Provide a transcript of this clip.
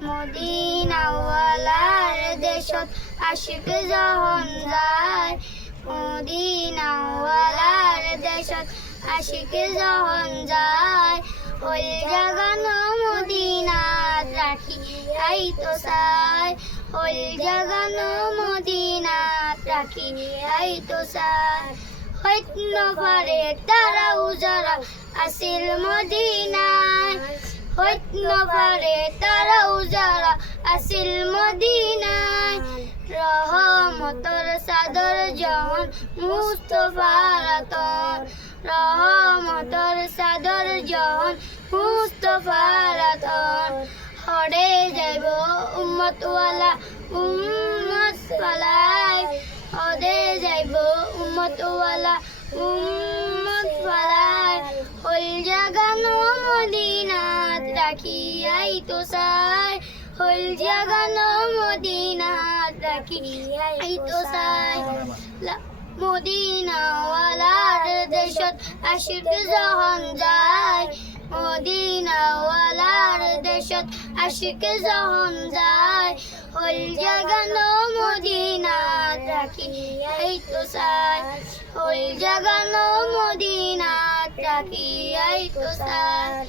মদিনাওয়ালার দেশত আশিক যখন যায়। মদিনাওয়ালার দেশত আশিক যখন যায়। ওই জাগানো মদিনাত রাখি, আই তো চাই। ওই জাগানো মদিনাত রাখি, আই তো চাই। হইত পারে তারা উজারা আসিল মদিনায়। হইত পারে তারা উজারা আসিল মদিনায়। রহমতর সাদর জন মুস্তফার রতন রহমতর সাদর জন মুস্তফার রতন হরে যাইব উম্মতওয়ালা উম্মত পালায় হরে যাইব উম্মতওয়ালা, উম্মত মদিনাত রাখি আই তো সাই হল জাগানো মদিনাত। রাখি আই তো সাই মদিনাওয়ালার দেশত আশিক যখন যায়। মদিনাওয়ালার দেশত আশিক যখন যায়। হল জাগানো মদিনাত। রাখি এই তো চাই হল জাগানো মদিনাত। রাখি এই তো চাই